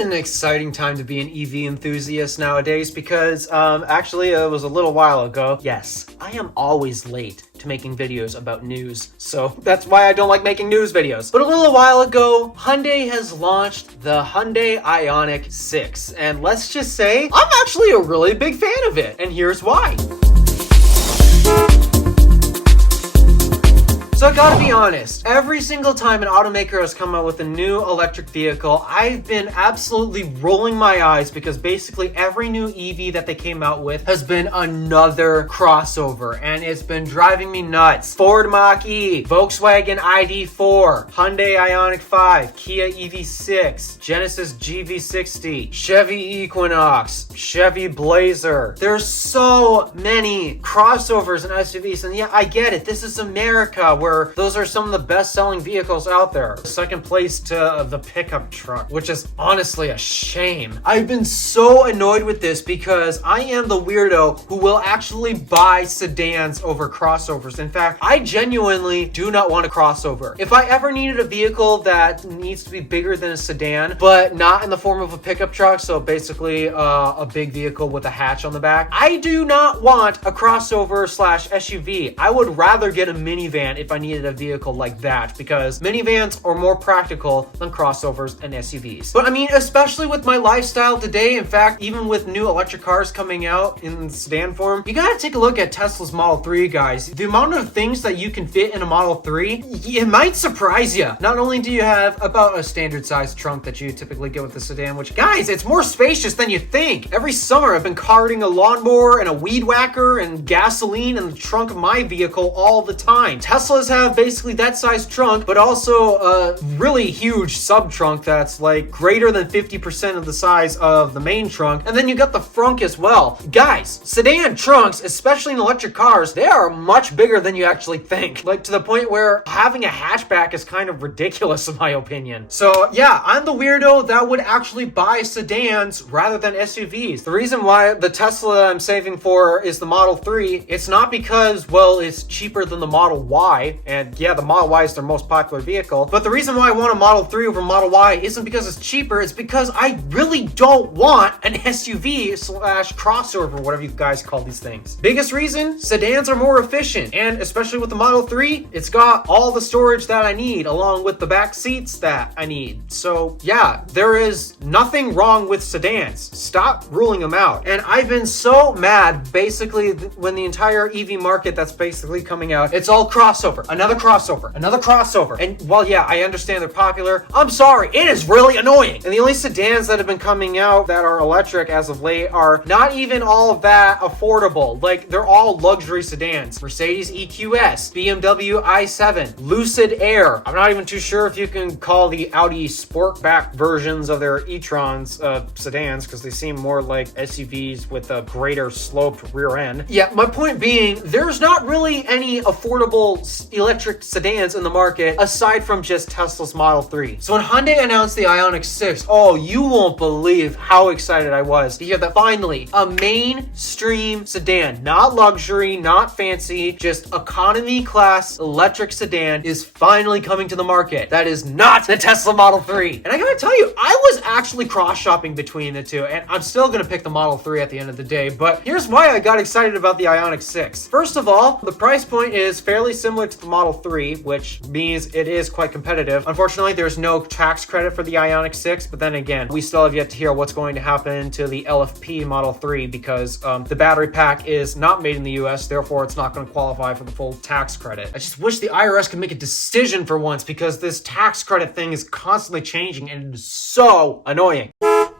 an exciting time to be an EV enthusiast nowadays because actually it was a little while ago. Yes, I am always late to making videos about news, so that's why I don't like making news videos. But a little while ago, Hyundai has launched the Hyundai Ioniq 6, and let's just say I'm actually a really big fan of it, and here's why. So I gotta be honest, every single time an automaker has come out with a new electric vehicle, I've been absolutely rolling my eyes because basically every new EV that they came out with has been another crossover, and it's been driving me nuts. Ford Mach-E, Volkswagen ID4, Hyundai Ioniq 5, Kia EV6, Genesis GV60, Chevy Equinox, Chevy Blazer. There's so many crossovers and SUVs, and yeah, I get it. This is America, where those are some of the best-selling vehicles out there. Second place to the pickup truck, which is honestly a shame. I've been so annoyed with this because I am the weirdo who will actually buy sedans over crossovers. In fact, I genuinely do not want a crossover. If I ever needed a vehicle that needs to be bigger than a sedan, but not in the form of a pickup truck, so basically a big vehicle with a hatch on the back, I do not want a crossover slash SUV. I would rather get a minivan if I needed a vehicle like that, because minivans are more practical than crossovers and SUVs. But I mean, especially with my lifestyle today, in fact, even with new electric cars coming out in sedan form, you gotta take a look at Tesla's Model 3, guys. The amount of things that you can fit in a Model 3, it might surprise you. Not only do you have about a standard sized trunk that you typically get with the sedan, which, guys, it's more spacious than you think. Every summer I've been carting a lawnmower and a weed whacker and gasoline in the trunk of my vehicle all the time. Teslas have basically that size trunk, but also a really huge sub trunk that's like greater than 50% of the size of the main trunk. And then you got the frunk as well. Guys, sedan trunks, especially in electric cars, they are much bigger than you actually think. Like, to the point where having a hatchback is kind of ridiculous in my opinion. So yeah, I'm the weirdo that would actually buy sedans rather than SUVs. The reason why the Tesla I'm saving for is the Model 3, it's not because, well, it's cheaper than the Model Y, and yeah, the Model Y is their most popular vehicle, but the reason why I want a Model 3 over Model Y isn't because it's cheaper, it's because I really don't want an SUV slash crossover, whatever you guys call these things. Biggest reason, sedans are more efficient, and especially with the Model 3, it's got all the storage that I need, along with the back seats that I need. So yeah, there is nothing wrong with sedans. Stop ruling them out. And I've been so mad, basically, when the entire EV market that's basically coming out, it's all crossover, another crossover, another crossover. And while yeah, I understand they're popular, I'm sorry, it is really annoying. And the only sedans that have been coming out that are electric as of late are not even all that affordable. Like, they're all luxury sedans. Mercedes EQS, BMW i7, Lucid Air. I'm not even too sure if you can call the Audi Sportback versions of their e-trons sedans, because they seem more like SUVs with a greater sloped rear end. Yeah, my point being, there's not really any affordable electric sedans in the market aside from just Tesla's Model 3. So when Hyundai announced the Ioniq 6, oh, you won't believe how excited I was to hear that finally a mainstream sedan, not luxury, not fancy, just economy class electric sedan is finally coming to the market. That is not the Tesla Model 3. And I gotta tell you, I was actually cross-shopping between the two, and I'm still gonna pick the Model 3 at the end of the day, but here's why I got excited about the Ioniq 6. First of all, the price point is fairly similar to the Model 3, which means it is quite competitive. Unfortunately, there's no tax credit for the Ioniq 6, but then again, we still have yet to hear what's going to happen to the LFP Model 3 because the battery pack is not made in the US, therefore it's not going to qualify for the full tax credit. I just wish the IRS could make a decision for once, because this tax credit thing is constantly changing and it is so annoying.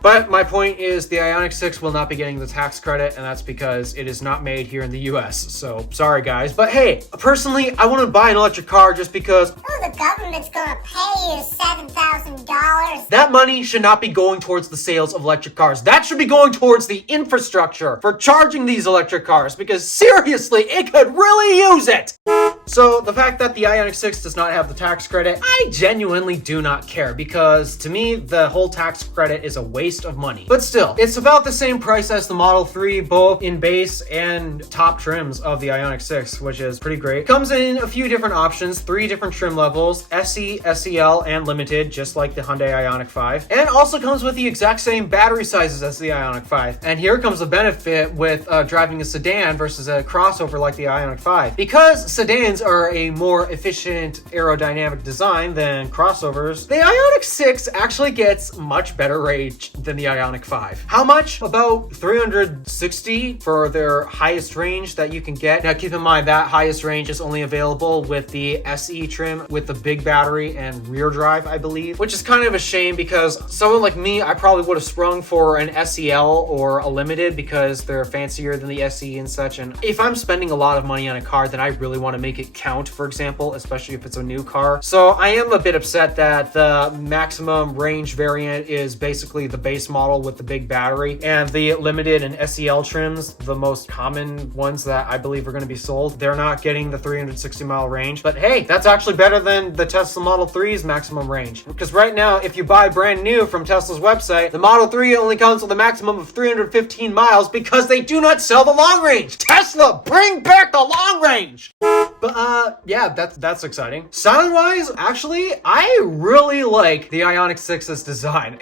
But my point is the Ioniq 6 will not be getting the tax credit, and that's because it is not made here in the US. So sorry guys, but hey, personally, I want to buy an electric car just because the government's gonna pay you $7,000. That money should not be going towards the sales of electric cars. That should be going towards the infrastructure for charging these electric cars, because seriously, it could really use it. So the fact that the Ioniq 6 does not have the tax credit, I genuinely do not care, because to me, the whole tax credit is a waste waste of money. But still, it's about the same price as the Model 3, both in base and top trims of the Ioniq 6, which is pretty great. Comes in a few different options, 3 different trim levels, SE, SEL, and Limited, just like the Hyundai Ioniq 5. And also comes with the exact same battery sizes as the Ioniq 5. And here comes the benefit with driving a sedan versus a crossover like the Ioniq 5. Because sedans are a more efficient aerodynamic design than crossovers, the Ioniq 6 actually gets much better range than the Ioniq 5. How much? About 360 for their highest range that you can get. Now keep in mind that highest range is only available with the SE trim with the big battery and rear drive, I believe, which is kind of a shame because someone like me, I probably would have sprung for an SEL or a Limited because they're fancier than the SE and such. And if I'm spending a lot of money on a car, then I really want to make it count, for example, especially if it's a new car. So I am a bit upset that the maximum range variant is basically the base model with the big battery, and the Limited and SEL trims, the most common ones that I believe are going to be sold, they're not getting the 360 mile range. But hey, that's actually better than the Tesla Model 3's maximum range. Because right now, if you buy brand new from Tesla's website, the Model 3 only comes with a maximum of 315 miles because they do not sell the long range. Tesla, bring back the long range! But yeah, that's exciting. Sound-wise, actually, I really like the Ioniq 6's design.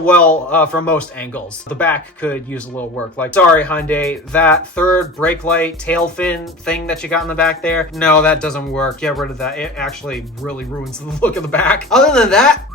Well, from most angles. The back could use a little work. Like, sorry, Hyundai, that third brake light tail fin thing that you got in the back there, no, that doesn't work. Get rid of that. It actually really ruins the look of the back. Other than that,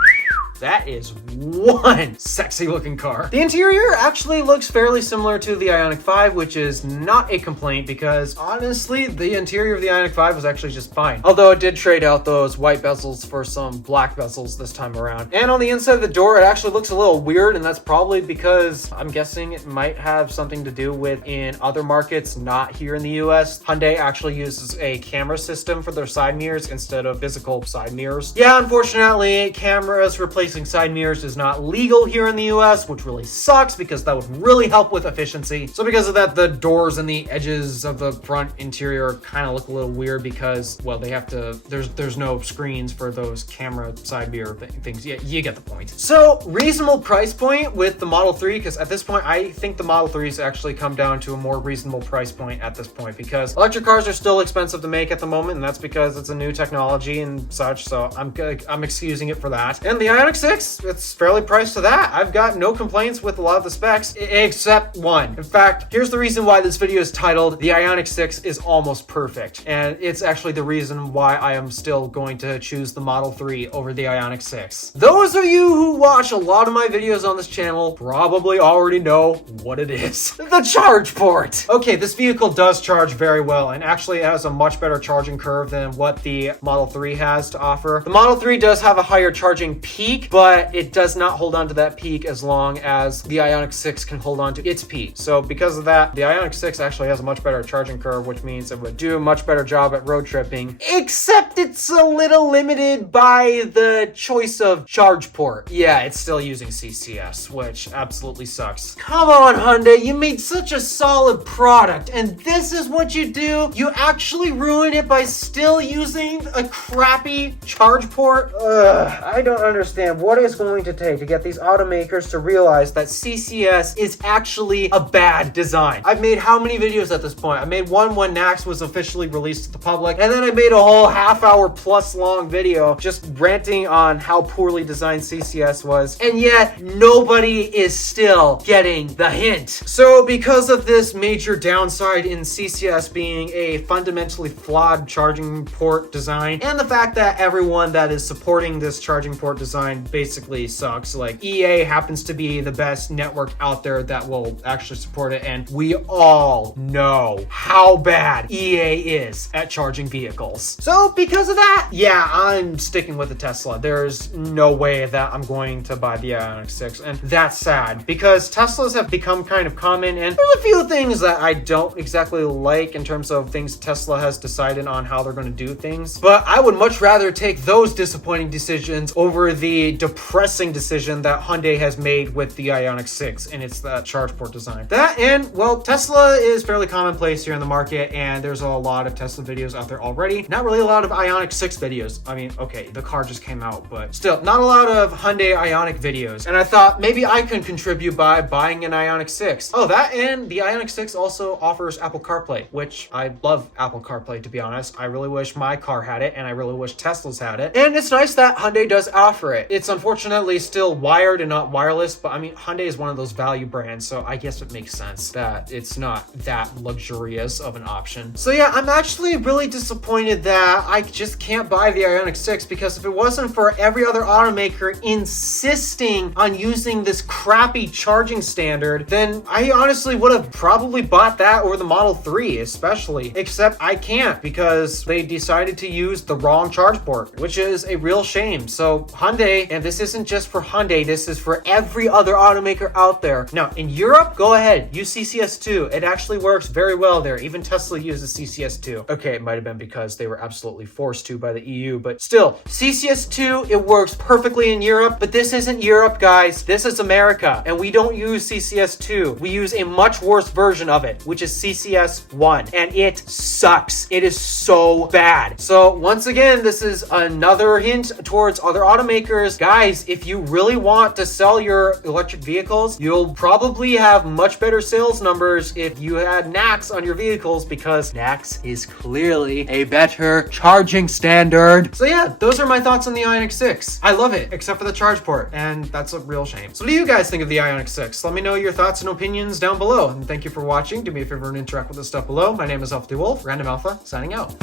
that is one sexy looking car. The interior actually looks fairly similar to the Ioniq 5, which is not a complaint because honestly, the interior of the Ioniq 5 was actually just fine. Although it did trade out those white bezels for some black bezels this time around. And on the inside of the door, it actually looks a little weird, and that's probably because I'm guessing it might have something to do with in other markets, not here in the US. Hyundai actually uses a camera system for their side mirrors instead of physical side mirrors. Yeah, unfortunately, cameras replacing side mirrors is not legal here in the US, which really sucks because that would really help with efficiency. So because of that, the doors and the edges of the front interior kind of look a little weird because, well, they have to, there's no screens for those camera side mirror things. Yeah, you get the point. So reasonable price point with the Model 3, because at this point, I think the Model 3s actually come down to a more reasonable price point at this point because electric cars are still expensive to make at the moment, and that's because it's a new technology and such, so I'm excusing it for that. And the Ioniq 6, it's fairly priced to that. I've got no complaints with a lot of the specs, except one. In fact, here's the reason why this video is titled, The Ioniq 6 is Almost Perfect. And it's actually the reason why I am still going to choose the Model 3 over the Ioniq 6. Those of you who watch a lot of my videos on this channel probably already know what it is. The charge port! Okay, this vehicle does charge very well, and actually it has a much better charging curve than what the Model 3 has to offer. The Model 3 does have a higher charging peak, but it does not hold on to that peak as long as the Ioniq 6 can hold on to its peak. So because of that, the Ioniq 6 actually has a much better charging curve, which means it would do a much better job at road tripping, except it's a little limited by the choice of charge port. Yeah, it's still using CCS, which absolutely sucks. Come on, Hyundai, you made such a solid product, and this is what you do? You actually ruin it by still using a crappy charge port? Ugh, I don't understand what it's going to take to get these automakers to realize that CCS is actually a bad design. I've made how many videos at this point? I made one when NACS was officially released to the public, and then I made a whole half-hour plus long video just ranting on how poorly designed CCS was, and yet nobody is still getting the hint. So because of this major downside in CCS being a fundamentally flawed charging port design, and the fact that everyone that is supporting this charging port design basically sucks. Like, EA happens to be the best network out there that will actually support it, and we all know how bad EA is at charging vehicles. So because of that, yeah, I'm sticking with the Tesla. There's no way that I'm going to buy the Ioniq 6, and that's sad because Teslas have become kind of common, and there's a few things that I don't exactly like in terms of things Tesla has decided on how they're going to do things, but I would much rather take those disappointing decisions over the a depressing decision that Hyundai has made with the Ioniq 6, and it's that charge port design. That and, well, Tesla is fairly commonplace here in the market, and there's a lot of Tesla videos out there already. Not really a lot of Ioniq 6 videos. I mean, okay, the car just came out, but still, not a lot of Hyundai Ioniq videos. And I thought maybe I can contribute by buying an Ioniq 6. Oh, that and the Ioniq 6 also offers Apple CarPlay, which I love Apple CarPlay, to be honest. I really wish my car had it, and I really wish Tesla's had it. And it's nice that Hyundai does offer it. It's unfortunately still wired and not wireless, but I mean, Hyundai is one of those value brands, so I guess it makes sense that it's not that luxurious of an option. So yeah, I'm actually really disappointed that I just can't buy the Ioniq 6, because if it wasn't for every other automaker insisting on using this crappy charging standard, then I honestly would have probably bought that or the Model 3 especially, except I can't because they decided to use the wrong charge port, which is a real shame. So Hyundai, and this isn't just for Hyundai, this is for every other automaker out there. Now in Europe, go ahead, use CCS2. It actually works very well there. Even Tesla uses CCS2. Okay, it might have been because they were absolutely forced to by the EU, but still, CCS2, it works perfectly in Europe, but this isn't Europe, guys. This is America, and we don't use CCS2. We use a much worse version of it, which is CCS1, and it sucks. It is so bad. So once again, this is another hint towards other automakers. Guys, if you really want to sell your electric vehicles, you'll probably have much better sales numbers if you had NACS on your vehicles, because NACS is clearly a better charging standard. So yeah, those are my thoughts on the Ioniq 6. I love it, except for the charge port, and that's a real shame. So what do you guys think of the Ioniq 6? Let me know your thoughts and opinions down below, and thank you for watching. Do me a favor and interact with the stuff below. My name is DeWolf, Random Alpha, signing out.